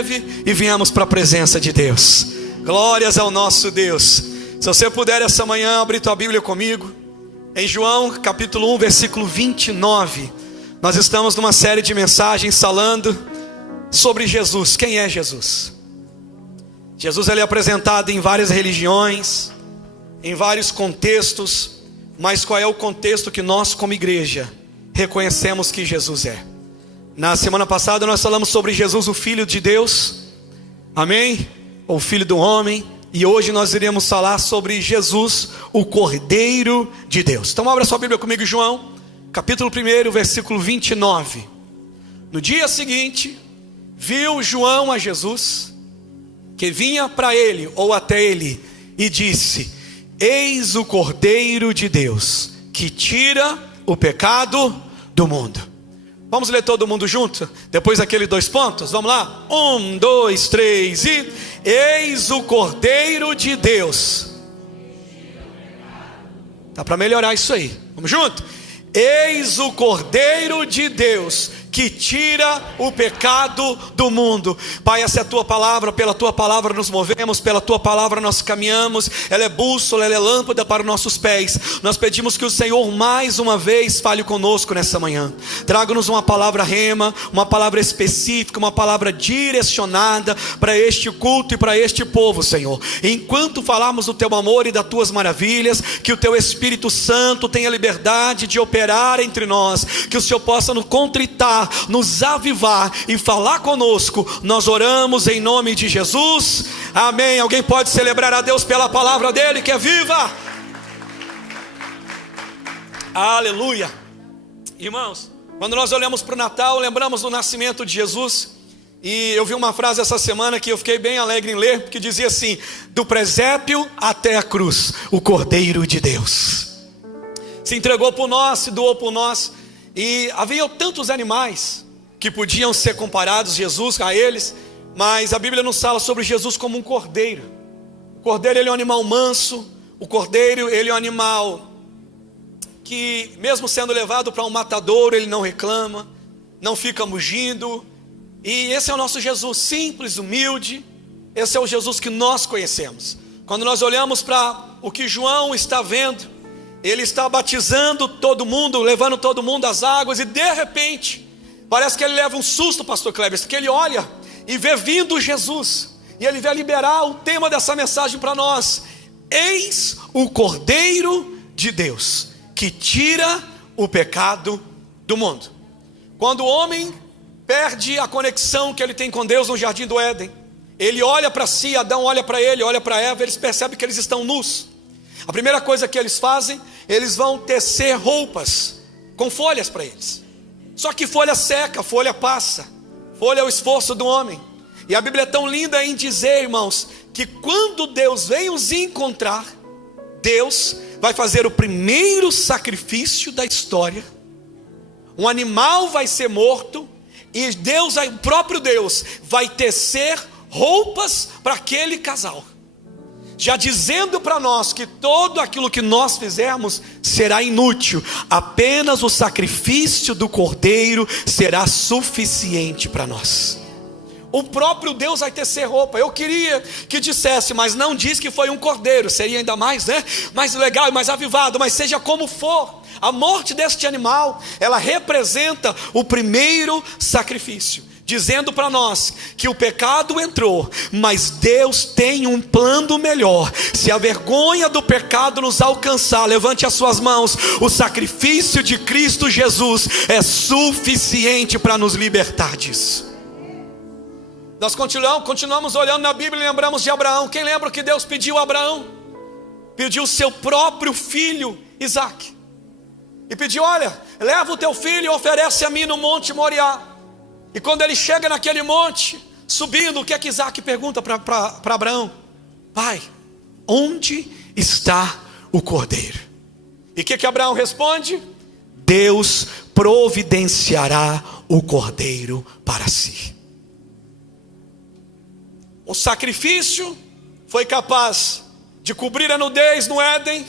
leve e viemos para a presença de Deus. Glórias ao nosso Deus. Se você puder essa manhã abrir tua Bíblia comigo em João capítulo 1 versículo 29. Nós estamos numa série de mensagens falando sobre Jesus. Quem é Jesus? Jesus, ele é apresentado em várias religiões, em vários contextos, mas qual é o contexto que nós como igreja reconhecemos que Jesus é? Na semana passada nós falamos sobre Jesus, o Filho de Deus, amém? O Filho do homem. E hoje nós iremos falar sobre Jesus, o Cordeiro de Deus. Então abra sua Bíblia comigo, João, capítulo 1, versículo 29. No dia seguinte, viu João a Jesus, que vinha para ele, ou até ele, e disse: eis o Cordeiro de Deus, que tira o pecado do mundo. Vamos ler todo mundo junto? Depois daqueles 2 pontos, vamos lá? 1, 2, 3 e... eis o Cordeiro de Deus. Dá para melhorar isso aí, vamos junto? Eis o Cordeiro de Deus, que tira o pecado do mundo. Pai, essa é a tua palavra, pela tua palavra nos movemos, pela tua palavra nós caminhamos. Ela é bússola, ela é lâmpada para os nossos pés. Nós pedimos que o Senhor mais uma vez fale conosco nessa manhã. Traga-nos uma palavra rema, uma palavra específica, uma palavra direcionada para este culto e para este povo, Senhor. Enquanto falarmos do teu amor e das tuas maravilhas, que o teu Espírito Santo tenha liberdade de operar entre nós, que o Senhor possa nos contritar, nos avivar e falar conosco. Nós oramos em nome de Jesus, amém. Alguém pode celebrar a Deus pela palavra dele que é viva? Aleluia. Irmãos, quando nós olhamos para o Natal, lembramos do nascimento de Jesus. E eu vi uma frase essa semana que eu fiquei bem alegre em ler, que dizia assim: do presépio até a cruz, o Cordeiro de Deus se entregou por nós, se doou por nós. E havia tantos animais que podiam ser comparados Jesus a eles, mas a Bíblia nos fala sobre Jesus como um cordeiro. O cordeiro, ele é um animal manso. O cordeiro, ele é um animal que mesmo sendo levado para um matadouro, ele não reclama, não fica mugindo. E esse é o nosso Jesus, simples, humilde. Esse é o Jesus que nós conhecemos. Quando nós olhamos para o que João está vendo, ele está batizando todo mundo, levando todo mundo às águas, e de repente, parece que ele leva um susto, pastor Kleber, que ele olha e vê vindo Jesus, e ele vai liberar o tema dessa mensagem para nós: eis o Cordeiro de Deus, que tira o pecado do mundo. Quando o homem perde a conexão que ele tem com Deus no jardim do Éden, ele olha para si, Adão olha para ele, olha para Eva, eles percebem que eles estão nus. A primeira coisa que eles fazem, eles vão tecer roupas com folhas para eles. Só que folha seca, folha passa. Folha é o esforço do homem. E a Bíblia é tão linda em dizer, irmãos, que quando Deus vem os encontrar, Deus vai fazer o primeiro sacrifício da história. Um animal vai ser morto, e Deus, o próprio Deus, vai tecer roupas para aquele casal, já dizendo para nós que todo aquilo que nós fizermos será inútil. Apenas o sacrifício do Cordeiro será suficiente para nós. O próprio Deus vai tecer roupa. Eu queria que dissesse, mas não diz que foi um cordeiro. Seria ainda mais, mais legal e mais avivado. Mas seja como for, a morte deste animal, ela representa o primeiro sacrifício, dizendo para nós que o pecado entrou, mas Deus tem um plano melhor. Se a vergonha do pecado nos alcançar, levante as suas mãos. O sacrifício de Cristo Jesus é suficiente para nos libertar disso. Nós continuamos olhando na Bíblia e lembramos de Abraão. Quem lembra o que Deus pediu a Abraão? Pediu o seu próprio filho Isaque, e pediu: olha, leva o teu filho e oferece a mim no monte Moriá. E quando ele chega naquele monte, subindo, o que é que Isaque pergunta para Abraão? Pai, onde está o cordeiro? E o que Abraão responde? Deus providenciará o cordeiro para si. O sacrifício foi capaz de cobrir a nudez no Éden,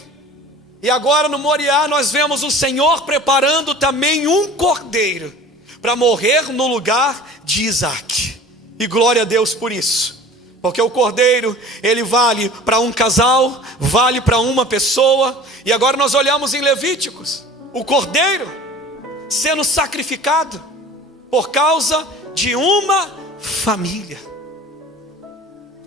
e agora no Moriá nós vemos o Senhor preparando também um cordeiro para morrer no lugar de Isaque. E glória a Deus por isso. Porque o cordeiro, ele vale para um casal, vale para uma pessoa. E agora nós olhamos em Levíticos, o cordeiro sendo sacrificado por causa de uma família.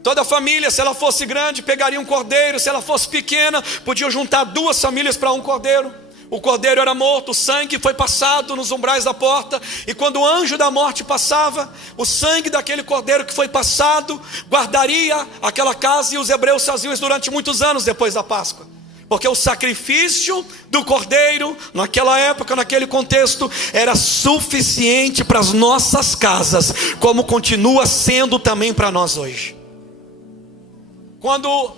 Toda família, se ela fosse grande, pegaria um cordeiro. Se ela fosse pequena, podiam juntar 2 famílias para um cordeiro. O cordeiro era morto, o sangue foi passado nos umbrais da porta. E quando o anjo da morte passava, o sangue daquele cordeiro que foi passado guardaria aquela casa. E os hebreus faziam isso durante muitos anos depois da Páscoa. Porque o sacrifício do cordeiro, naquela época, naquele contexto, era suficiente para as nossas casas, como continua sendo também para nós hoje. Quando,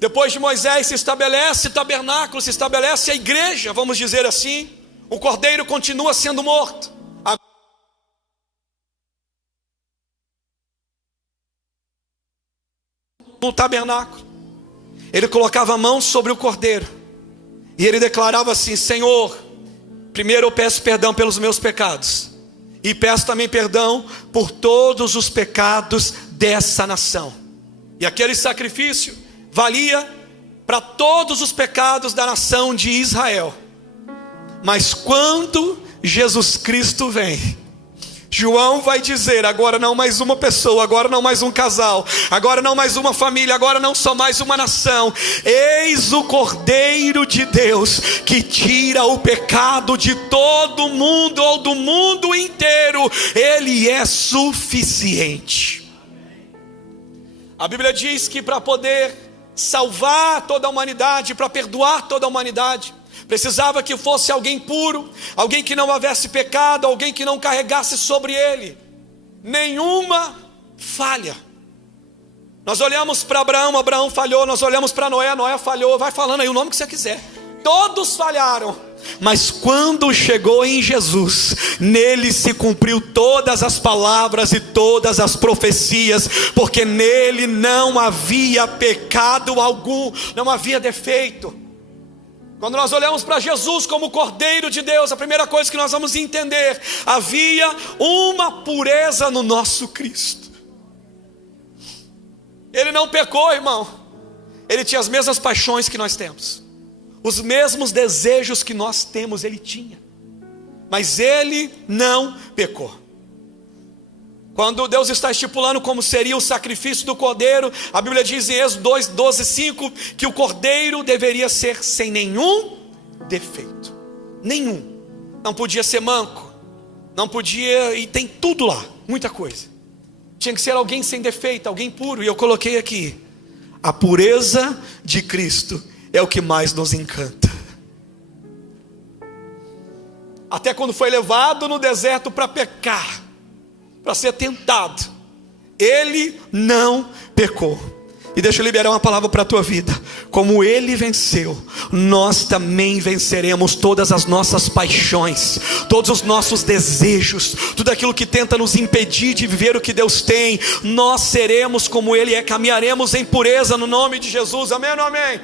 depois de Moisés, se estabelece tabernáculo, se estabelece a igreja, vamos dizer assim, o cordeiro continua sendo morto. No tabernáculo, ele colocava a mão sobre o cordeiro e ele declarava assim: Senhor, primeiro eu peço perdão pelos meus pecados, e peço também perdão por todos os pecados dessa nação. E aquele sacrifício valia para todos os pecados da nação de Israel. Mas quando Jesus Cristo vem, João vai dizer: agora não mais uma pessoa, agora não mais um casal, agora não mais uma família, agora não só mais uma nação. Eis o Cordeiro de Deus que tira o pecado de todo mundo, ou do mundo inteiro. Ele é suficiente. A Bíblia diz que para poder salvar toda a humanidade, para perdoar toda a humanidade, precisava que fosse alguém puro, alguém que não houvesse pecado, alguém que não carregasse sobre ele nenhuma falha. Nós olhamos para Abraão, Abraão falhou. Nós olhamos para Noé, Noé falhou. Vai falando aí o nome que você quiser. Todos falharam. Mas quando chegou em Jesus, nele se cumpriu todas as palavras e todas as profecias, porque nele não havia pecado algum, não havia defeito. Quando nós olhamos para Jesus como Cordeiro de Deus, a primeira coisa que nós vamos entender: havia uma pureza no nosso Cristo. Ele não pecou, irmão. Ele tinha as mesmas paixões que nós temos, os mesmos desejos que nós temos, ele tinha. Mas ele não pecou. Quando Deus está estipulando como seria o sacrifício do cordeiro, a Bíblia diz em Êxodo 2:12-5 que o cordeiro deveria ser sem nenhum defeito. Nenhum. Não podia ser manco, não podia, e tem tudo lá, muita coisa. Tinha que ser alguém sem defeito, alguém puro. E eu coloquei aqui: a pureza de Cristo é o que mais nos encanta. Até quando foi levado no deserto para pecar, para ser tentado, ele não pecou. E deixa eu liberar uma palavra para a tua vida: como ele venceu, nós também venceremos todas as nossas paixões, todos os nossos desejos, tudo aquilo que tenta nos impedir de viver o que Deus tem. Nós seremos como ele é, caminharemos em pureza no nome de Jesus. Amém ou não amém?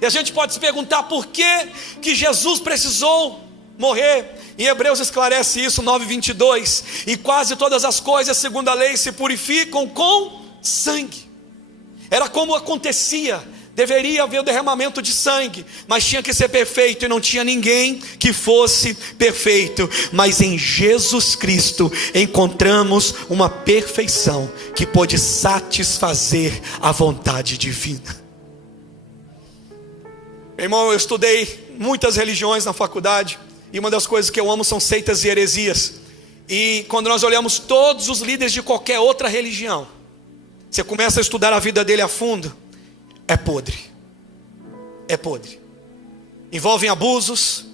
E a gente pode se perguntar por que Jesus precisou morrer. Em Hebreus esclarece isso, 9:22. E quase todas as coisas, segundo a lei, se purificam com sangue. Era como acontecia. Deveria haver o derramamento de sangue, mas tinha que ser perfeito, e não tinha ninguém que fosse perfeito. Mas em Jesus Cristo encontramos uma perfeição que pode satisfazer a vontade divina. Irmão, eu estudei muitas religiões na faculdade, e uma das coisas que eu amo são seitas e heresias. E quando nós olhamos todos os líderes de qualquer outra religião, você começa a estudar a vida dele a fundo, é podre. É podre. Envolve abusos,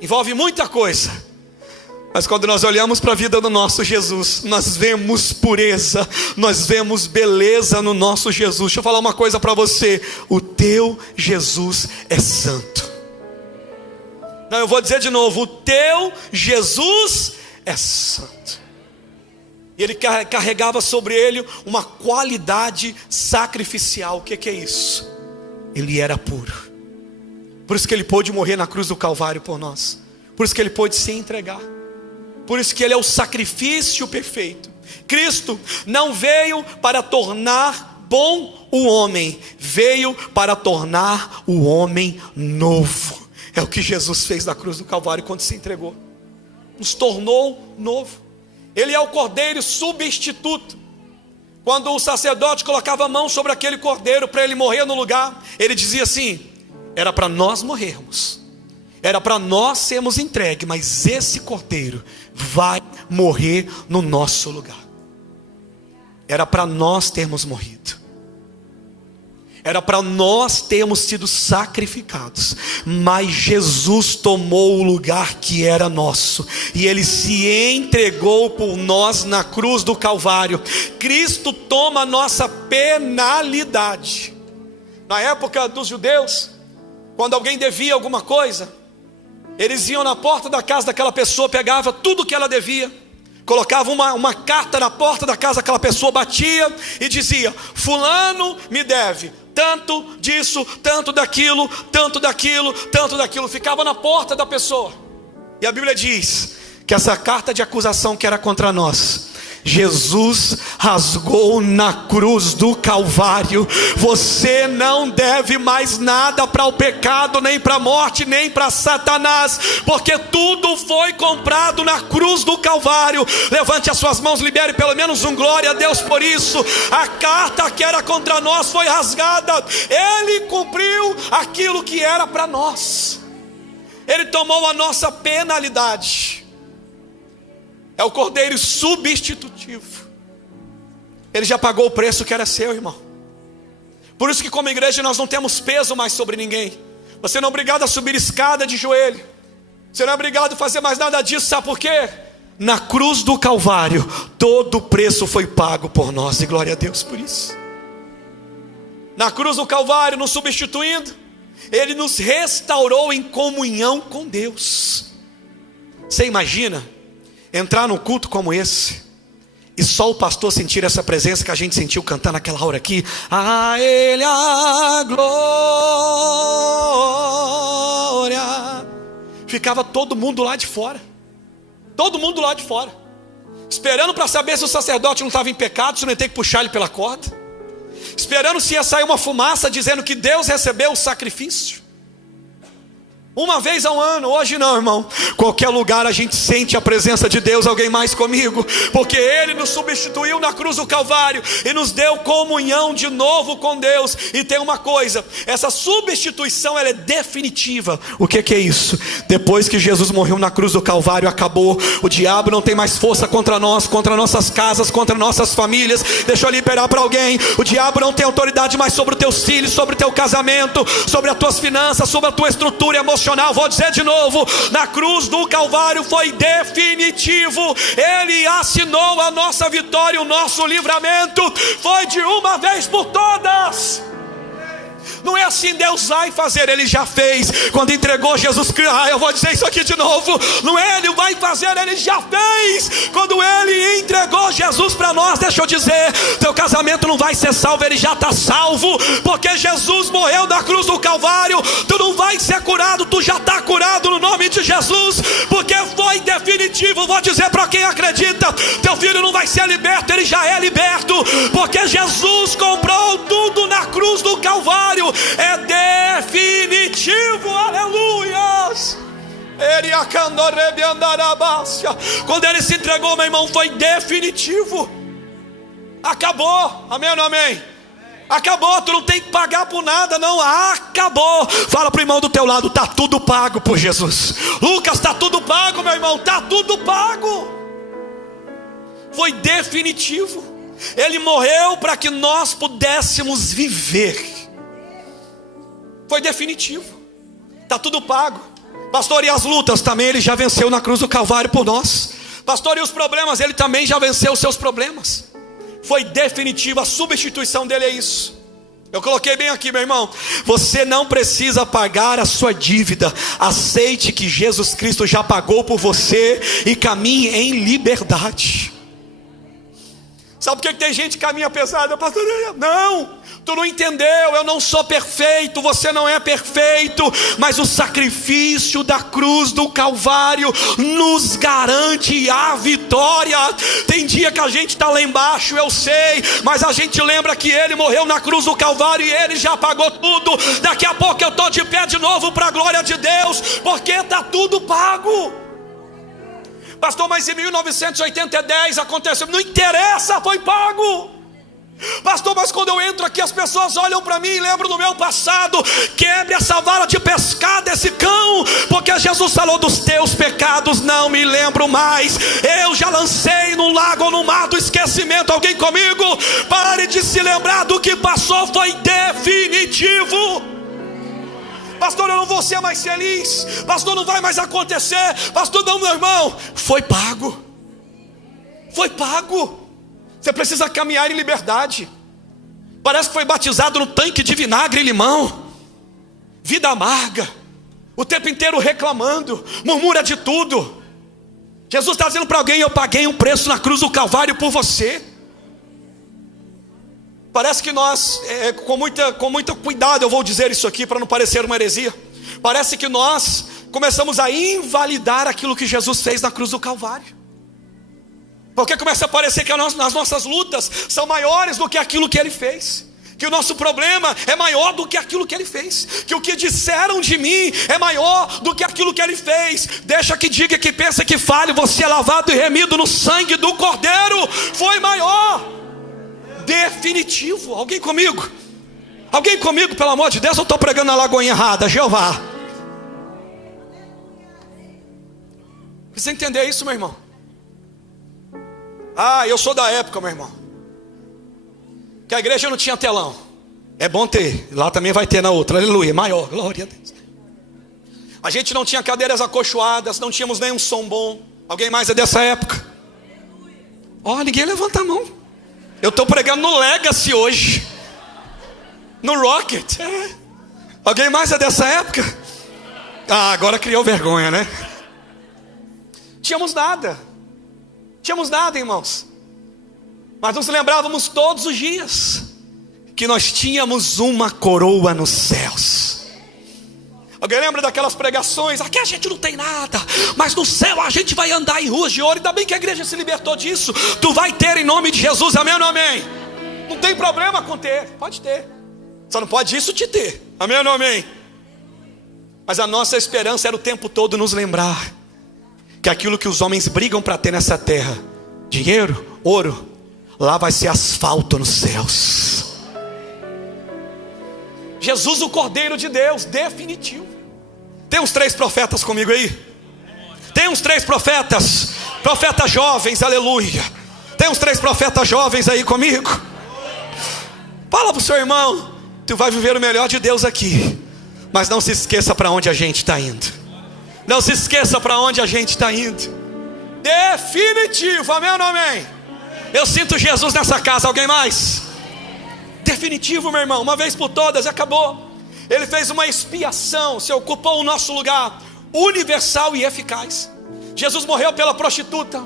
envolve muita coisa. Mas quando nós olhamos para a vida do nosso Jesus, nós vemos pureza, nós vemos beleza no nosso Jesus. Deixa eu falar uma coisa para você: o teu Jesus é santo. Não, eu vou dizer de novo: o teu Jesus é santo. E ele carregava sobre ele uma qualidade sacrificial. O que é isso? Ele era puro. Por isso que ele pôde morrer na cruz do Calvário por nós. Por isso que ele pôde se entregar. Por isso que ele é o sacrifício perfeito. Cristo não veio para tornar bom o homem, veio para tornar o homem novo. É o que Jesus fez na cruz do Calvário quando se entregou. Nos tornou novo. Ele é o cordeiro substituto. Quando o sacerdote colocava a mão sobre aquele cordeiro para ele morrer no lugar, ele dizia assim: era para nós morrermos, era para nós sermos entregues, mas esse cordeiro vai morrer no nosso lugar. Era para nós termos morrido, era para nós termos sido sacrificados, mas Jesus tomou o lugar que era nosso, e Ele se entregou por nós na cruz do Calvário. Cristo toma a nossa penalidade. Na época dos judeus, quando alguém devia alguma coisa, eles iam na porta da casa daquela pessoa, pegava tudo que ela devia, colocava uma carta na porta da casa daquela pessoa, batia e dizia: fulano me deve tanto disso, tanto daquilo, tanto daquilo, tanto daquilo. Ficava na porta da pessoa. E a Bíblia diz que essa carta de acusação que era contra nós, Jesus rasgou na cruz do Calvário. Você não deve mais nada para o pecado, nem para a morte, nem para Satanás, porque tudo foi comprado na cruz do Calvário. Levante as suas mãos, libere pelo menos um glória a Deus por isso. A carta que era contra nós foi rasgada. Ele cumpriu aquilo que era para nós. Ele tomou a nossa penalidade. É o cordeiro substitutivo. Ele já pagou o preço que era seu, irmão. Por isso que como igreja nós não temos peso mais sobre ninguém. Você não é obrigado a subir escada de joelho. Você não é obrigado a fazer mais nada disso. Sabe por quê? Na cruz do Calvário todo o preço foi pago por nós, e glória a Deus por isso. Na cruz do Calvário, nos substituindo, Ele nos restaurou em comunhão com Deus. Você imagina entrar num culto como esse e só o pastor sentir essa presença que a gente sentiu cantando aquela hora aqui: a Ele a glória. Ficava todo mundo lá de fora, todo mundo lá de fora, esperando para saber se o sacerdote não estava em pecado, se não ia ter que puxar ele pela corda, esperando se ia sair uma fumaça dizendo que Deus recebeu o sacrifício. Uma vez ao ano. Hoje não, irmão. Qualquer lugar a gente sente a presença de Deus. Alguém mais comigo? Porque Ele nos substituiu na cruz do Calvário e nos deu comunhão de novo com Deus. E tem uma coisa: essa substituição ela é definitiva. O que é isso? Depois que Jesus morreu na cruz do Calvário, acabou. O diabo não tem mais força contra nós, contra nossas casas, contra nossas famílias. Deixa eu liberar para alguém: o diabo não tem autoridade mais sobre os teus filhos, sobre o teu casamento, sobre as tuas finanças, sobre a tua estrutura emocional. Vou dizer de novo: na cruz do Calvário foi definitivo. Ele assinou a nossa vitória, o nosso livramento. Foi de uma vez por todas. Não é assim, Deus vai fazer, Ele já fez. Quando entregou Jesus Cristo, eu vou dizer isso aqui de novo: não é Ele vai fazer, Ele já fez. Quando Ele entregou Jesus para nós, deixa eu dizer, teu casamento não vai ser salvo, ele já está salvo. Porque Jesus morreu na cruz do Calvário. Tu não vai ser curado, tu já está curado no nome de Jesus, porque foi definitivo. Vou dizer para quem acredita: teu filho não vai ser liberto, ele já é liberto, porque Jesus comprou tudo na cruz do Calvário. É definitivo, aleluias. Quando Ele se entregou, meu irmão, foi definitivo. Acabou, amém ou não amém? Acabou, tu não tem que pagar por nada, não. Acabou. Fala para o irmão do teu lado: está tudo pago por Jesus. Lucas, está tudo pago, meu irmão, está tudo pago. Foi definitivo. Ele morreu para que nós pudéssemos viver. Foi definitivo, está tudo pago. Pastor, e as lutas também Ele já venceu na cruz do Calvário por nós. Pastor, e os problemas? Ele também já venceu os seus problemas. Foi definitivo, a substituição dele é isso. Eu coloquei bem aqui, meu irmão: você não precisa pagar a sua dívida. Aceite que Jesus Cristo já pagou por você e caminhe em liberdade. Sabe por que tem gente que caminha pesada, pastor? Não, tu não entendeu, eu não sou perfeito, você não é perfeito, mas o sacrifício da cruz do Calvário nos garante a vitória. Tem dia que a gente está lá embaixo, eu sei, mas a gente lembra que Ele morreu na cruz do Calvário e Ele já pagou tudo. Daqui a pouco eu estou de pé de novo para a glória de Deus, porque está tudo pago. Pastor, mas em 1980 aconteceu. Não interessa, foi pago. Pastor, mas quando eu entro aqui as pessoas olham para mim e lembram do meu passado. Quebre essa vara de pescar desse cão, porque Jesus falou: dos teus pecados não me lembro mais. Eu já lancei no lago ou no mar do esquecimento. Alguém comigo? Pare de se lembrar do que passou, foi definitivo. Pastor, eu não vou ser mais feliz. Pastor, não vai mais acontecer. Pastor, não, meu irmão, foi pago. Foi pago. Você precisa caminhar em liberdade. Parece que foi batizado no tanque de vinagre e limão. Vida amarga, o tempo inteiro reclamando, murmura de tudo. Jesus está dizendo para alguém: eu paguei um preço na cruz do Calvário por você. Parece que nós, com muito cuidado eu vou dizer isso aqui para não parecer uma heresia. Parece que nós começamos a invalidar aquilo que Jesus fez na cruz do Calvário. Porque começa a parecer que as nossas lutas são maiores do que aquilo que Ele fez. Que o nosso problema é maior do que aquilo que Ele fez. Que o que disseram de mim é maior do que aquilo que Ele fez. Deixa que diga, que pensa, que fale, você é lavado e remido no sangue do Cordeiro. Foi maior. Definitivo. Alguém comigo? Alguém comigo, pelo amor de Deus? Eu estou pregando na lagoinha errada. Jeová. Precisa entender isso, meu irmão. Eu sou da época, meu irmão, que a igreja não tinha telão. É bom ter, lá também vai ter na outra, aleluia, maior, glória a Deus. A gente não tinha cadeiras acolchoadas, não tínhamos nenhum som bom. Alguém mais é dessa época? Ninguém levanta a mão. Eu estou pregando no Legacy hoje, no Rocket. Alguém mais é dessa época? Agora criou vergonha, né? Tínhamos nada, irmãos. Mas nos lembrávamos todos os dias que nós tínhamos uma coroa nos céus. Alguém lembra daquelas pregações? Aqui a gente não tem nada, mas no céu a gente vai andar em ruas de ouro. Ainda bem que a igreja se libertou disso. Tu vai ter em nome de Jesus, amém ou não amém? Não tem problema com ter, pode ter. Só não pode isso te ter, amém ou não amém? Mas a nossa esperança era o tempo todo nos lembrar que aquilo que os homens brigam para ter nessa terra, dinheiro, ouro, lá vai ser asfalto nos céus. Jesus, o Cordeiro de Deus, definitivo. Tem uns 3 profetas comigo aí? Tem uns 3 profetas, profetas jovens, aleluia. Tem uns 3 profetas jovens aí comigo? Fala para o seu irmão: tu vai viver o melhor de Deus aqui, mas não se esqueça para onde a gente está indo. Não se esqueça para onde a gente está indo. Definitivo, amém ou não amém? Eu sinto Jesus nessa casa. Alguém mais? Definitivo, meu irmão, uma vez por todas, acabou. Ele fez uma expiação, se ocupou o nosso lugar, universal e eficaz. Jesus morreu pela prostituta,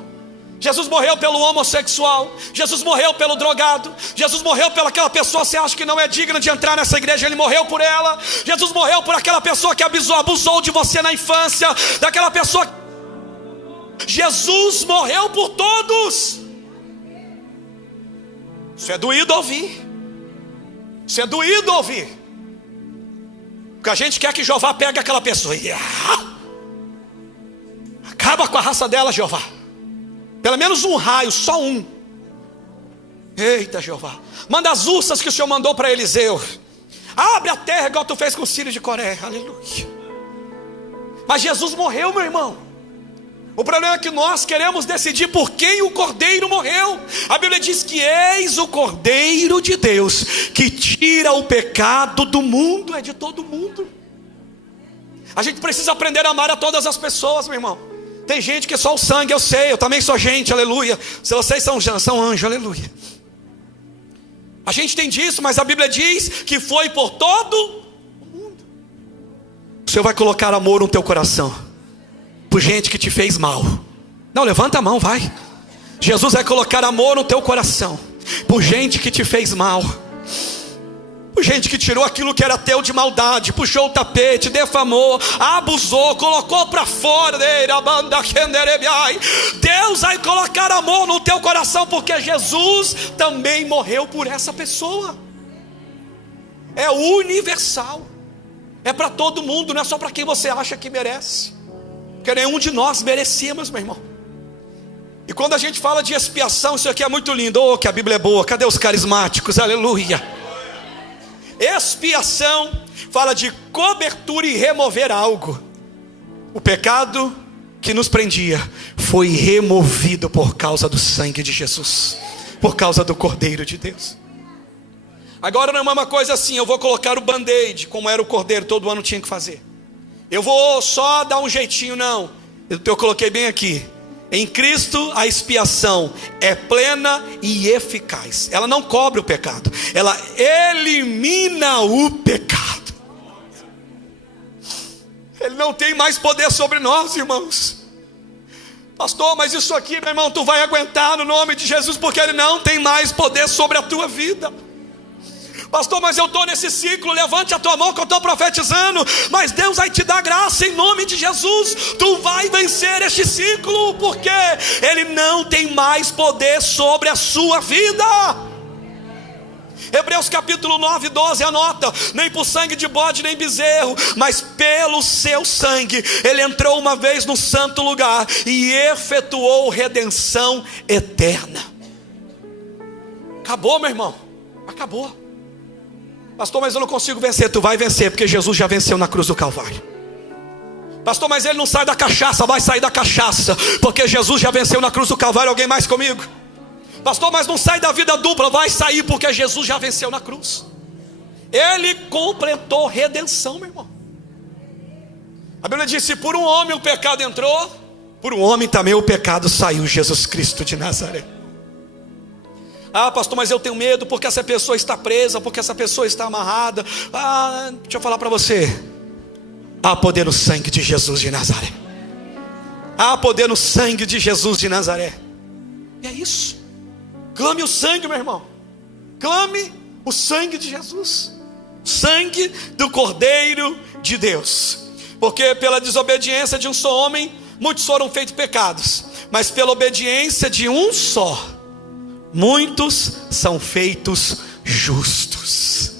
Jesus morreu pelo homossexual, Jesus morreu pelo drogado, Jesus morreu pelaquela pessoa que você acha que não é digna de entrar nessa igreja. Ele morreu por ela. Jesus morreu por aquela pessoa que abusou de você na infância, daquela pessoa. Jesus morreu por todos. Isso é doído ouvir. Isso é doído ouvir. Porque a gente quer que Jeová pegue aquela pessoa e acaba com a raça dela, Jeová. Pelo menos um raio, só um. Eita, Jeová. Manda as ursas que o Senhor mandou para Eliseu. Abre a terra igual tu fez com os filhos de Coré. Aleluia. Mas Jesus morreu, meu irmão. O problema é que nós queremos decidir por quem o Cordeiro morreu. A Bíblia diz que eis o Cordeiro de Deus, que tira o pecado do mundo. É de todo mundo. A gente precisa aprender a amar a todas as pessoas, meu irmão. Tem gente que é só o sangue, eu sei, eu também sou gente, aleluia. Se vocês são anjos, aleluia. A gente tem disso, mas a Bíblia diz que foi por todo o mundo. O Senhor vai colocar amor no teu coração por gente que te fez mal. Não, levanta a mão, vai. Jesus vai colocar amor no teu coração por gente que te fez mal, por gente que tirou aquilo que era teu de maldade, puxou o tapete, defamou, abusou, colocou para fora. Deus vai colocar amor no teu coração, porque Jesus também morreu por essa pessoa. É universal, é para todo mundo, não é só para quem você acha que merece, porque nenhum de nós merecíamos, meu irmão. E quando a gente fala de expiação, isso aqui é muito lindo. Oh, que a Bíblia é boa, cadê os carismáticos? Aleluia. Expiação fala de cobertura e remover algo. O pecado que nos prendia foi removido por causa do sangue de Jesus, por causa do Cordeiro de Deus. Agora não é uma coisa assim, eu vou colocar o band-aid, como era o Cordeiro, todo ano tinha que fazer. Eu vou só dar um jeitinho, não. Eu coloquei bem aqui. Em Cristo a expiação é plena e eficaz. Ela não cobre o pecado, ela elimina o pecado. Ele não tem mais poder sobre nós, irmãos. Pastor, mas isso aqui, meu irmão, tu vai aguentar no nome de Jesus, porque ele não tem mais poder sobre a tua vida. Pastor, mas eu estou nesse ciclo. Levante a tua mão que eu estou profetizando, mas Deus vai te dar graça em nome de Jesus. Tu vai vencer este ciclo, porque Ele não tem mais poder sobre a sua vida. Hebreus capítulo 9, 12, anota: nem por sangue de bode nem bezerro, mas pelo seu sangue Ele entrou uma vez no santo lugar e efetuou redenção eterna. Acabou, meu irmão, acabou. Pastor, mas eu não consigo vencer. Tu vai vencer, porque Jesus já venceu na cruz do Calvário. Pastor, mas ele não sai da cachaça. Vai sair da cachaça, porque Jesus já venceu na cruz do Calvário. Alguém mais comigo? Pastor, mas não sai da vida dupla. Vai sair, porque Jesus já venceu na cruz. Ele completou redenção, meu irmão. A Bíblia diz: se por um homem o pecado entrou, por um homem também o pecado saiu. Jesus Cristo de Nazaré. Ah, pastor, mas eu tenho medo porque essa pessoa está presa, porque essa pessoa está amarrada. Deixa eu falar para você: há poder no sangue de Jesus de Nazaré. Há poder no sangue de Jesus de Nazaré. E é isso. Clame o sangue, meu irmão. Clame o sangue de Jesus, sangue do Cordeiro de Deus. Porque pela desobediência de um só homem muitos foram feitos pecados, mas pela obediência de um só muitos são feitos justos.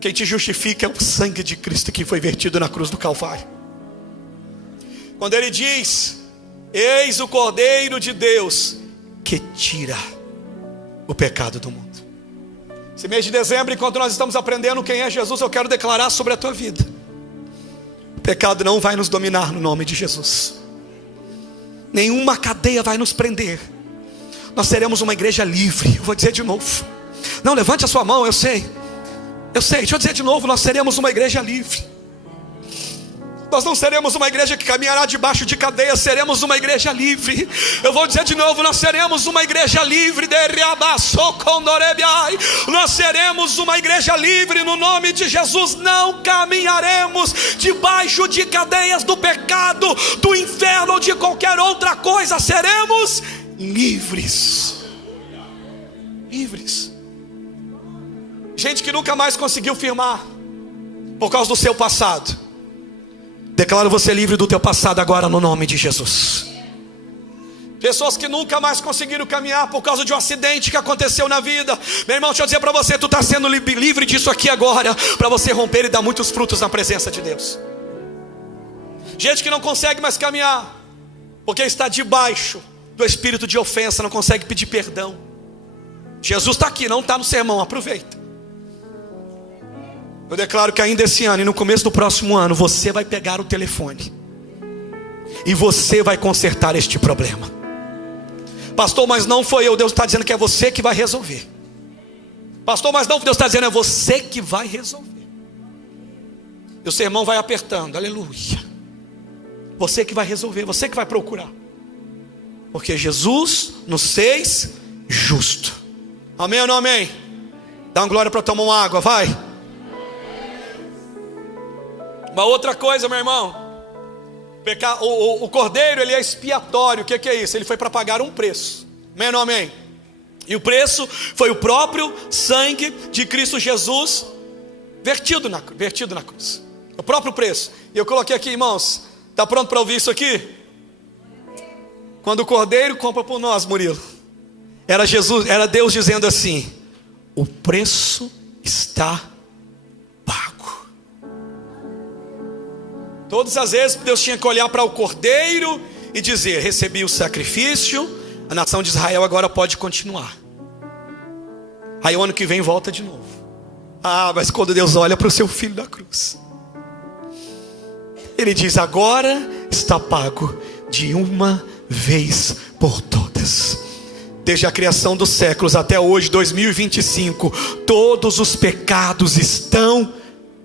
Quem te justifica é o sangue de Cristo que foi vertido na cruz do Calvário. Quando ele diz: eis o Cordeiro de Deus que tira o pecado do mundo. Esse mês de dezembro, enquanto nós estamos aprendendo quem é Jesus, eu quero declarar sobre a tua vida: o pecado não vai nos dominar no nome de Jesus. Nenhuma cadeia vai nos prender. Nós seremos uma igreja livre. Eu vou dizer de novo. Não, levante a sua mão, eu sei, deixa eu dizer de novo: nós seremos uma igreja livre. Nós não seremos uma igreja que caminhará debaixo de cadeias, seremos uma igreja livre. Eu vou dizer de novo: nós seremos uma igreja livre. Nós seremos uma igreja livre no nome de Jesus. Não caminharemos debaixo de cadeias do pecado, do inferno ou de qualquer outra coisa. Seremos livres. Livres. Gente que nunca mais conseguiu firmar por causa do seu passado, declaro você livre do teu passado agora no nome de Jesus. Pessoas que nunca mais conseguiram caminhar por causa de um acidente que aconteceu na vida, meu irmão, deixa eu dizer para você: tu está sendo livre disso aqui agora, para você romper e dar muitos frutos na presença de Deus. Gente que não consegue mais caminhar porque está debaixo do espírito de ofensa, não consegue pedir perdão. Jesus está aqui, não está no sermão, aproveita. Eu declaro que ainda esse ano e no começo do próximo ano, você vai pegar o telefone e você vai consertar este problema. Pastor, mas não foi eu. Deus está dizendo que é você que vai resolver. Pastor, mas não, Deus está dizendo é você que vai resolver. E o sermão vai apertando, aleluia. Você que vai resolver, você que vai procurar, porque Jesus nos fez justo. Amém ou não amém? Dá uma glória para tomar uma água, vai. Uma outra coisa, meu irmão, o cordeiro, ele é expiatório. O que é isso? Ele foi para pagar um preço. Amém ou não amém? E o preço foi o próprio sangue de Cristo Jesus vertido na cruz. O próprio preço. E eu coloquei aqui, irmãos, está pronto para ouvir isso aqui? Quando o Cordeiro compra por nós, Murilo, era Deus dizendo assim: o preço está pago. Todas as vezes Deus tinha que olhar para o Cordeiro e dizer: recebi o sacrifício, a nação de Israel agora pode continuar. Aí o ano que vem volta de novo. Mas quando Deus olha para o seu filho da cruz, Ele diz: agora está pago de uma vez por todas. Desde a criação dos séculos até hoje, 2025, todos os pecados estão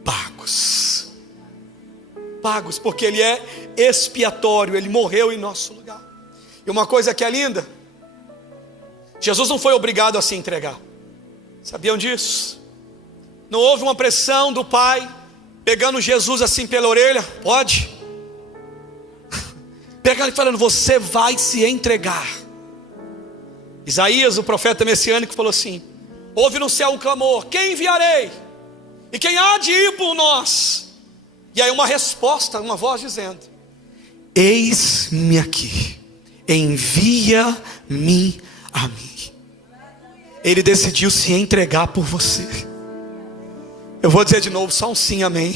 pagos. Pagos, porque Ele é expiatório, Ele morreu em nosso lugar. E uma coisa que é linda, Jesus não foi obrigado a se entregar. Sabiam disso? Não houve uma pressão do Pai pegando Jesus assim pela orelha: pode? Pegando e falando: você vai se entregar. Isaías, o profeta messiânico, falou assim: houve no céu um clamor: quem enviarei? E quem há de ir por nós? E aí uma resposta, uma voz dizendo: eis-me aqui, envia-me a mim. Ele decidiu se entregar por você. Eu vou dizer de novo, só um sim, amém.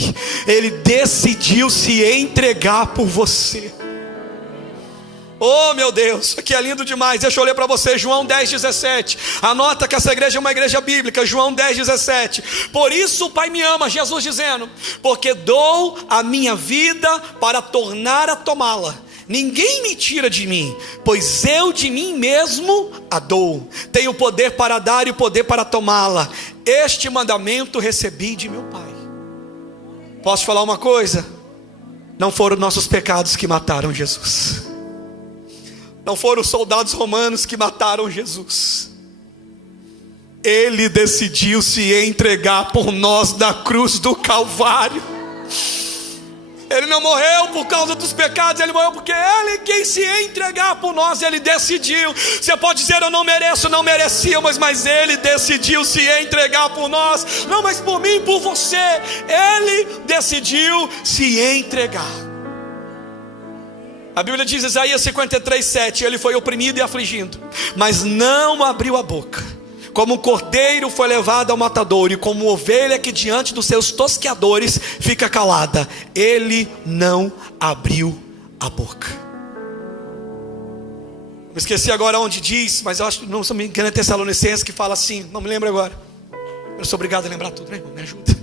Ele decidiu se entregar por você. Oh meu Deus, aqui é lindo demais. Deixa eu ler para você, João 10,17. Anota que essa igreja é uma igreja bíblica. João 10,17. Por isso o Pai me ama, Jesus dizendo: porque dou a minha vida para tornar a tomá-la. Ninguém me tira de mim, pois eu de mim mesmo a dou. Tenho poder para dar e o poder para tomá-la. Este mandamento recebi de meu Pai. Posso falar uma coisa? Não foram nossos pecados que mataram Jesus. Não foram os soldados romanos que mataram Jesus. Ele decidiu se entregar por nós na cruz do Calvário. Ele não morreu por causa dos pecados, Ele morreu porque Ele quis se entregar por nós. Ele decidiu. Você pode dizer: eu não mereço, não merecia, mas Ele decidiu se entregar por nós. Não, mas por mim, por você. Ele decidiu se entregar. A Bíblia diz, Isaías 53:7, Ele foi oprimido e afligido, mas não abriu a boca. Como um cordeiro foi levado ao matadouro, e como ovelha que diante dos seus tosqueadores fica calada, Ele não abriu a boca. Me esqueci agora onde diz, mas eu acho que não me engano é Tessalonicenses que fala assim, não me lembro agora. Eu sou obrigado a lembrar tudo, né, irmão? Me ajuda.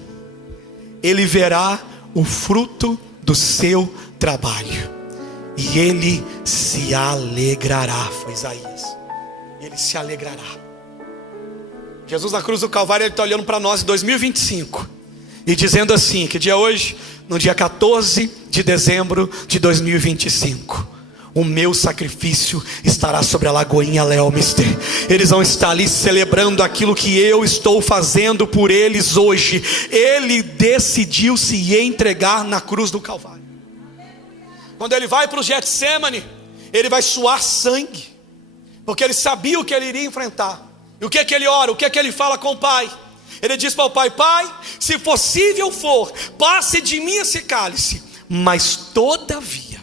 Ele verá o fruto do seu trabalho e Ele se alegrará. Foi Isaías. Ele se alegrará. Jesus na cruz do Calvário, Ele está olhando para nós em 2025 e dizendo assim: que dia é hoje? No dia 14 de dezembro de 2025, o meu sacrifício estará sobre a Lagoinha Leomister. Eles vão estar ali celebrando aquilo que eu estou fazendo por eles hoje. Ele decidiu se entregar na cruz do Calvário. Quando Ele vai para o Getsemane, Ele vai suar sangue, porque Ele sabia o que Ele iria enfrentar. E o que é que Ele ora? O que é que Ele fala com o Pai? Ele diz para o Pai: Pai, se possível for, passe de mim esse cálice, mas todavia,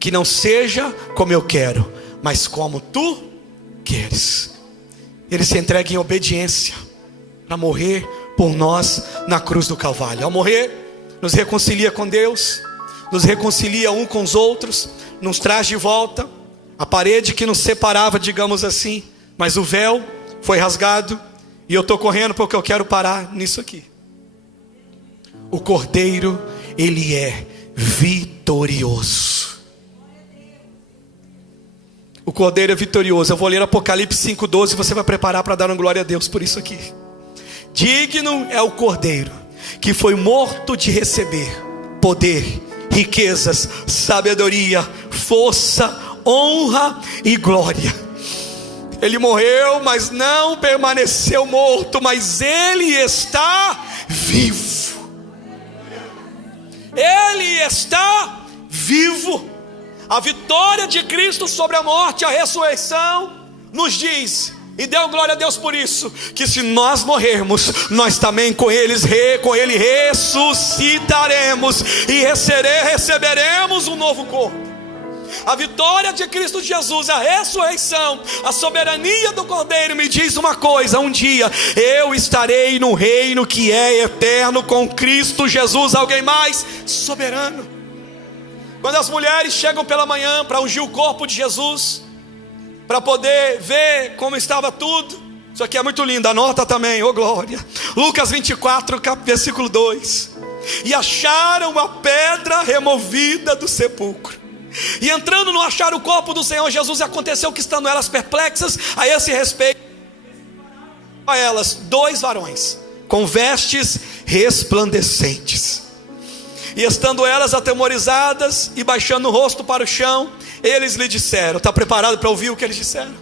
que não seja como eu quero, mas como Tu queres. Ele se entrega em obediência para morrer por nós na cruz do Calvário. Ao morrer, nos reconcilia com Deus, nos reconcilia um com os outros, nos traz de volta a parede que nos separava, digamos assim, mas o véu foi rasgado. E eu estou correndo porque eu quero parar nisso aqui. O Cordeiro, Ele é vitorioso. O Cordeiro é vitorioso. Eu vou ler Apocalipse 5:12. Você vai preparar para dar uma glória a Deus por isso aqui. Digno é o Cordeiro que foi morto de receber poder, riquezas, sabedoria, força, honra e glória. Ele morreu, mas não permaneceu morto, mas Ele está vivo. Ele está vivo. A vitória de Cristo sobre a morte, a ressurreição, nos diz: E deu glória a Deus por isso, que se nós morrermos, nós também com Ele ressuscitaremos e receberemos um novo corpo. A vitória de Cristo Jesus, a ressurreição, a soberania do Cordeiro me diz uma coisa: um dia eu estarei no reino que é eterno com Cristo Jesus. Alguém mais? Soberano. Quando as mulheres chegam pela manhã para ungir o corpo de Jesus, para poder ver como estava tudo, isso aqui é muito lindo, anota também, oh glória. Lucas 24, versículo 2: e acharam a pedra removida do sepulcro. E entrando no achar o corpo do Senhor Jesus, aconteceu que, estando elas perplexas a esse respeito, a elas 2 varões com vestes resplandecentes. E estando elas atemorizadas e baixando o rosto para o chão, eles lhe disseram: está preparado para ouvir o que eles disseram?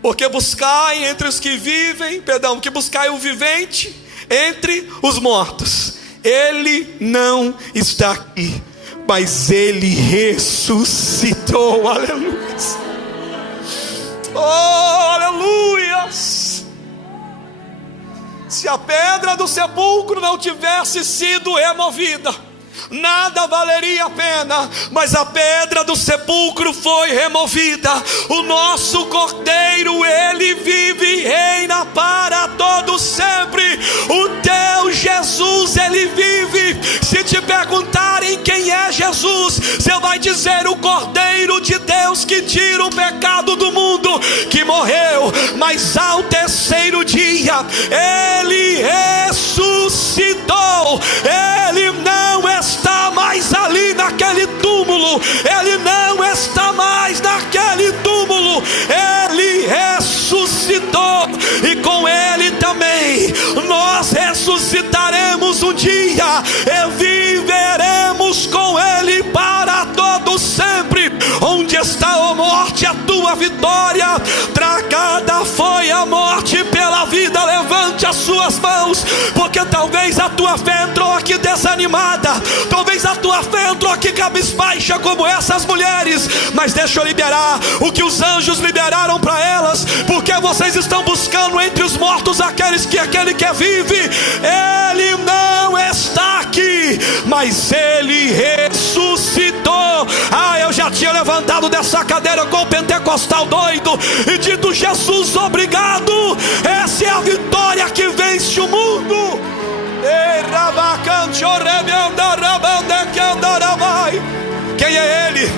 Porque buscai entre os que vivem, que buscai o vivente entre os mortos. Ele não está aqui, mas Ele ressuscitou. Aleluia. Oh, aleluias. Se a pedra do sepulcro não tivesse sido removida, nada valeria a pena, mas a pedra do sepulcro foi removida. O nosso Cordeiro, Ele vive e reina para todo sempre. O teu Jesus, Ele vive. Se te perguntarem quem é Jesus, você vai dizer: o Cordeiro de Deus que tira o pecado do mundo, que morreu, mas ao terceiro dia Ele ressuscitou. Ele não está mais ali naquele túmulo, Ele não está mais naquele túmulo, Ele ressuscitou, e com Ele também nós ressuscitaremos um dia, e viveremos com Ele para todo sempre. Onde está, ó morte, a tua vitória? Tragada foi a morte pela vida. Levante as suas mãos, porque talvez a tua fé entrou aqui desanimada, talvez a tua fé entrou aqui cabisbaixa como essas mulheres, mas deixa eu liberar o que os anjos liberaram para elas, porque vocês estão buscando entre os mortos aquele que vive. Ele não está aqui, mas Ele ressuscitou. Eu já tinha levantado dessa cadeira com o pentecostal doido e dito: Jesus, obrigado. Essa é a vitória que vence o mundo. Quem é Ele?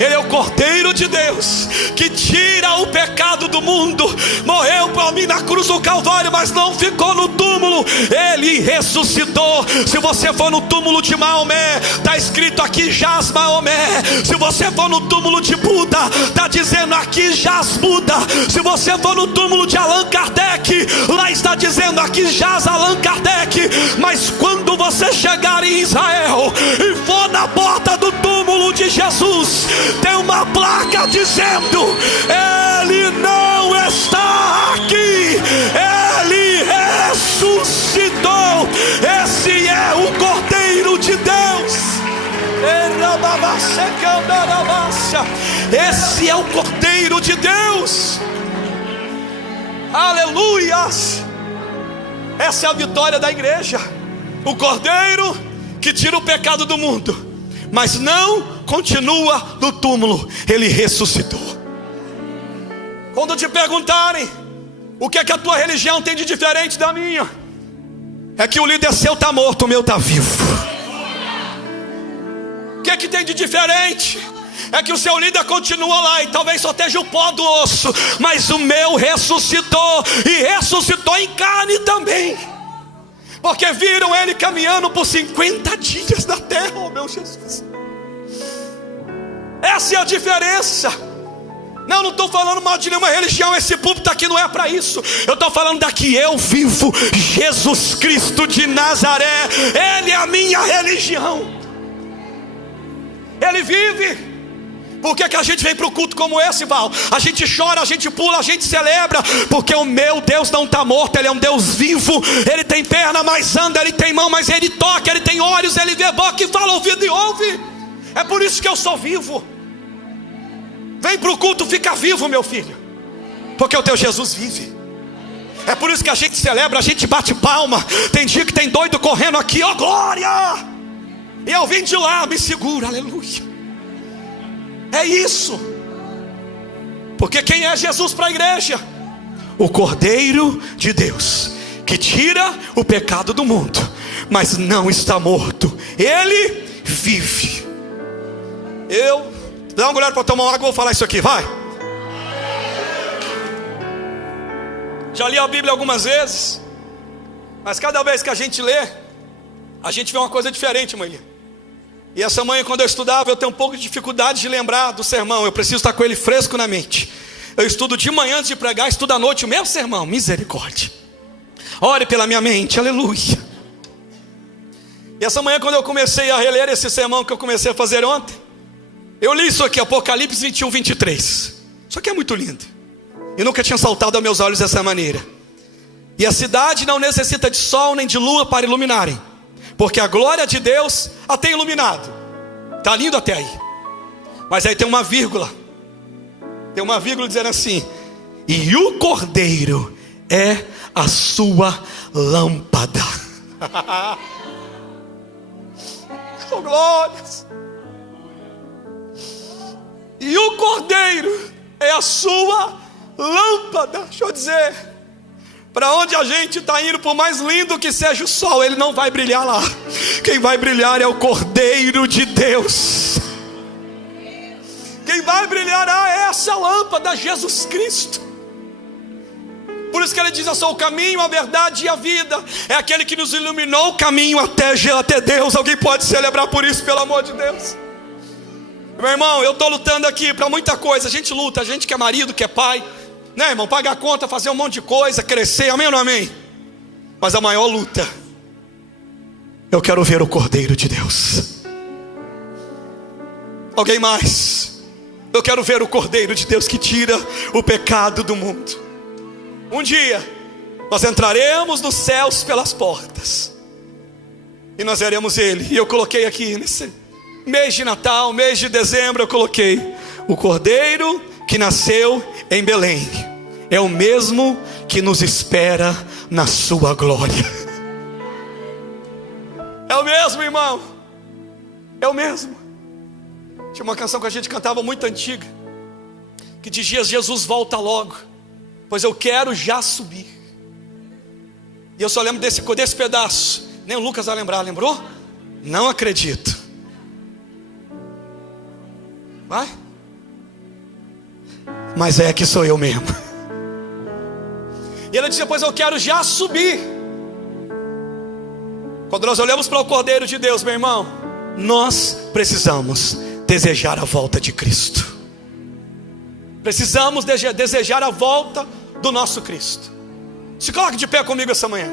Ele é o Cordeiro de Deus que tira o pecado do mundo. Morreu por mim na cruz do Calvário, mas não ficou no túmulo. Ele ressuscitou. Se você for no túmulo de Maomé, está escrito: aqui jaz Maomé. Se você for no túmulo de Buda, está dizendo: aqui jaz Buda. Se você for no túmulo de Allan Kardec, lá está dizendo: aqui jaz Allan Kardec. Mas quando você chegar em Israel e for na porta do túmulo de Jesus, tem uma placa dizendo: Ele não está aqui, Ele ressuscitou. Esse é o Cordeiro de Deus. Esse é o Cordeiro de Deus. Aleluias. Essa é a vitória da igreja. O Cordeiro que tira o pecado do mundo, mas não continua no túmulo. Ele ressuscitou. Quando te perguntarem o que é que a tua religião tem de diferente da minha, é que o líder seu está morto, o meu está vivo. O que é que tem de diferente? É que o seu líder continua lá e talvez só esteja o pó do osso, mas o meu ressuscitou, e ressuscitou em carne também, porque viram ele caminhando por 50 dias na terra. Oh meu Jesus, essa é a diferença. Não estou falando mal de nenhuma religião, esse púlpito aqui não é para isso. Eu estou falando daqui eu vivo Jesus Cristo de Nazaré. Ele é a minha religião. Ele vive. Por que a gente vem para o culto como esse, Val? A gente chora, a gente pula, a gente celebra, porque o meu Deus não está morto. Ele é um Deus vivo. Ele tem perna, mas anda. Ele tem mão, mas ele toca. Ele tem olhos, ele vê, boca e fala, ouvido e ouve. É por isso que eu sou vivo. Vem para o culto ficar vivo, meu filho, porque o teu Jesus vive. É por isso que a gente celebra, a gente bate palma. Tem dia que tem doido correndo aqui, ó glória, e eu vim de lá, me segura, aleluia. É isso. Porque quem é Jesus para a igreja? O Cordeiro de Deus, que tira o pecado do mundo, mas não está morto, ele vive. Dá uma olhada para tomar uma água, vou falar isso aqui, vai. Já li a Bíblia algumas vezes, mas cada vez que a gente lê, a gente vê uma coisa diferente, mãe. E essa manhã, quando eu estudava, eu tenho um pouco de dificuldade de lembrar do sermão. Eu preciso estar com ele fresco na mente. Eu estudo de manhã antes de pregar, estudo à noite o mesmo sermão. Misericórdia. Ore pela minha mente, aleluia. E essa manhã, quando eu comecei a reler esse sermão que eu comecei a fazer ontem, eu li isso aqui, Apocalipse 21, 23. Isso aqui é muito lindo. Eu nunca tinha saltado aos meus olhos dessa maneira. E a cidade não necessita de sol nem de lua para iluminarem, porque a glória de Deus a tem iluminado. Está lindo até aí. Mas aí tem uma vírgula. Tem uma vírgula dizendo assim: e o Cordeiro é a sua lâmpada. Oh, glórias. E o Cordeiro é a sua lâmpada. Deixa eu dizer, para onde a gente está indo, por mais lindo que seja o sol, ele não vai brilhar lá. Quem vai brilhar é o Cordeiro de Deus. Quem vai brilhar é essa lâmpada, Jesus Cristo. Por isso que ele diz: eu sou o caminho, a verdade e a vida. É aquele que nos iluminou o caminho até Deus. Alguém pode celebrar por isso, pelo amor de Deus? Meu irmão, eu estou lutando aqui para muita coisa. A gente luta, a gente que é marido, que é pai, né, irmão? Pagar a conta, fazer um monte de coisa, crescer, amém ou não amém? Mas a maior luta, eu quero ver o Cordeiro de Deus. Alguém mais? Eu quero ver o Cordeiro de Deus que tira o pecado do mundo. Um dia nós entraremos nos céus pelas portas e nós veremos Ele. E eu coloquei aqui nesse mês de Natal, mês de dezembro, eu coloquei: o Cordeiro que nasceu em Belém é o mesmo que nos espera na sua glória. É o mesmo, irmão. É o mesmo. Tinha uma canção que a gente cantava muito antiga, que dizia: Jesus volta logo, pois eu quero já subir. E eu só lembro desse pedaço. Nem o Lucas vai lembrar, lembrou? Não acredito. Vai? Mas é que sou eu mesmo. E ele dizia: pois eu quero já subir. Quando nós olhamos para o Cordeiro de Deus, meu irmão, nós precisamos desejar a volta de Cristo. Precisamos desejar a volta do nosso Cristo. Se coloque de pé comigo essa manhã.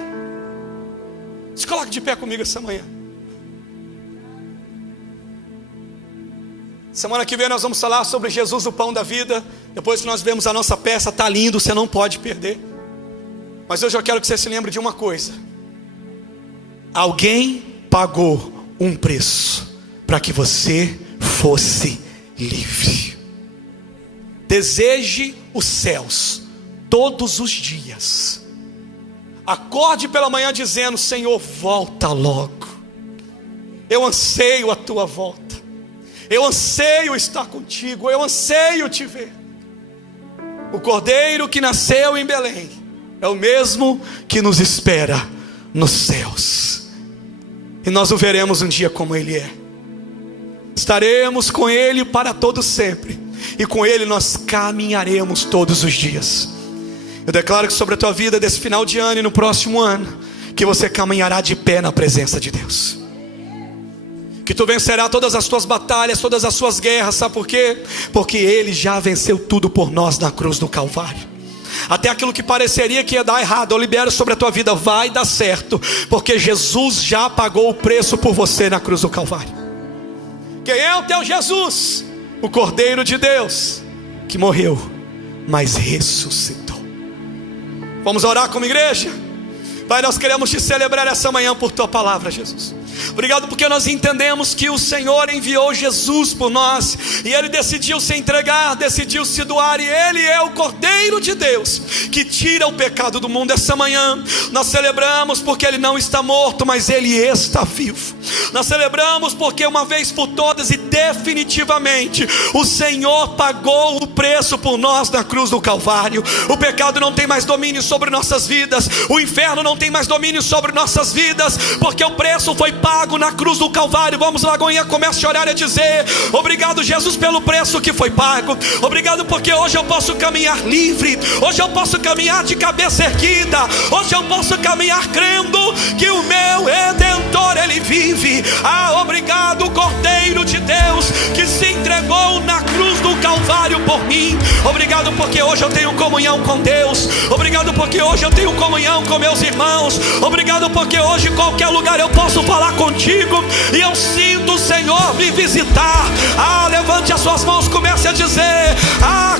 Se coloque de pé comigo essa manhã. Semana que vem nós vamos falar sobre Jesus, o pão da vida. Depois que nós vemos a nossa peça, está lindo, você não pode perder. Mas hoje eu quero que você se lembre de uma coisa: alguém pagou um preço para que você fosse livre. Deseje os céus todos os dias. Acorde pela manhã dizendo: Senhor, volta logo. Eu anseio a tua volta. Eu anseio estar contigo. Eu anseio te ver. O Cordeiro que nasceu em Belém é o mesmo que nos espera nos céus. E nós o veremos um dia como Ele é. Estaremos com Ele para todo sempre, e com Ele nós caminharemos todos os dias. Eu declaro que sobre a tua vida desse final de ano e no próximo ano, que você caminhará de pé na presença de Deus. Que tu vencerá todas as tuas batalhas, todas as suas guerras. Sabe por quê? Porque Ele já venceu tudo por nós na cruz do Calvário. Até aquilo que pareceria que ia dar errado, eu libero sobre a tua vida, vai dar certo, porque Jesus já pagou o preço por você na cruz do Calvário. Quem é o teu Jesus? O Cordeiro de Deus, que morreu, mas ressuscitou. Vamos orar como igreja? Pai, nós queremos te celebrar essa manhã por tua palavra, Jesus. Obrigado porque nós entendemos que o Senhor enviou Jesus por nós, e Ele decidiu se entregar, decidiu se doar, e Ele é o Cordeiro de Deus que tira o pecado do mundo. Essa manhã nós celebramos porque Ele não está morto, mas Ele está vivo. Nós celebramos porque uma vez por todas e definitivamente o Senhor pagou o preço por nós na cruz do Calvário. O pecado não tem mais domínio sobre nossas vidas, o inferno não tem mais domínio sobre nossas vidas, porque o preço foi pago na cruz do Calvário. Vamos, Lagoinha, comece a orar e a dizer: obrigado, Jesus, pelo preço que foi pago. Obrigado porque hoje eu posso caminhar livre, hoje eu posso caminhar de cabeça erguida, hoje eu posso caminhar crendo que o meu Redentor, Ele vive. Obrigado, Cordeiro de Deus, que se entregou na cruz do Calvário por mim. Obrigado porque hoje eu tenho comunhão com Deus. Obrigado porque hoje eu tenho comunhão com meus irmãos. Obrigado porque hoje em qualquer lugar eu posso falar contigo e eu sinto o Senhor me visitar. Levante as suas mãos, comece a dizer: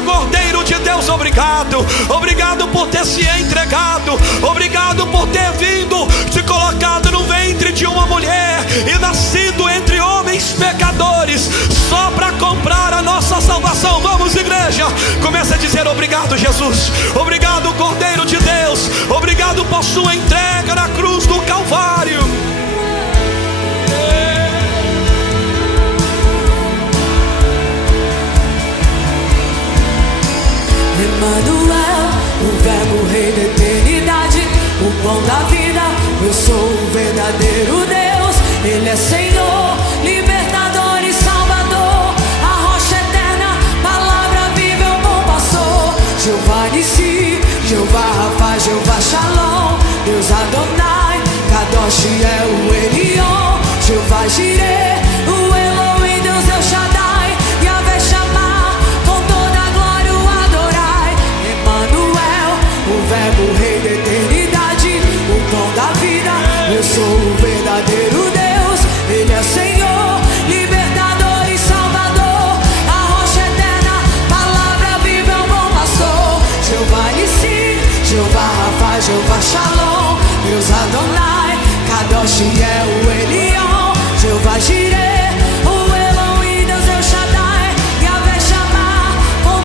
Cordeiro de Deus, obrigado. Obrigado por ter se entregado. Obrigado por ter vindo, se colocado no ventre de uma mulher e nascido entre homens pecadores, só para comprar a nossa salvação. Vamos, igreja, comece a dizer: obrigado, Jesus. Obrigado, Cordeiro de Deus. Obrigado por sua entrega na cruz do Calvário. Emmanuel, o verbo rei da eternidade, o pão da vida, eu sou o verdadeiro Deus. Ele é Senhor, libertador e salvador, a rocha eterna, palavra viva, é o bom pastor. Jeová Nissi, Jeová Rafa, Jeová Shalom, Deus Adonai, Kadosh é o Elion, Jeová Jireh, o Elohim, Deus El Shaddai, Yahvé Shammah, com toda a glória o adorai. Emmanuel, o verbo rei da eternidade, o pão da vida, eu sou o verdadeiro Deus. Ele é Senhor, libertador e salvador, a rocha eterna, palavra viva, é o bom pastor. Jeová Nissi, Jeová Rafa, Jeová Shalom, Deus Adonai, Kadosh é o Elion, Jeová Jireh,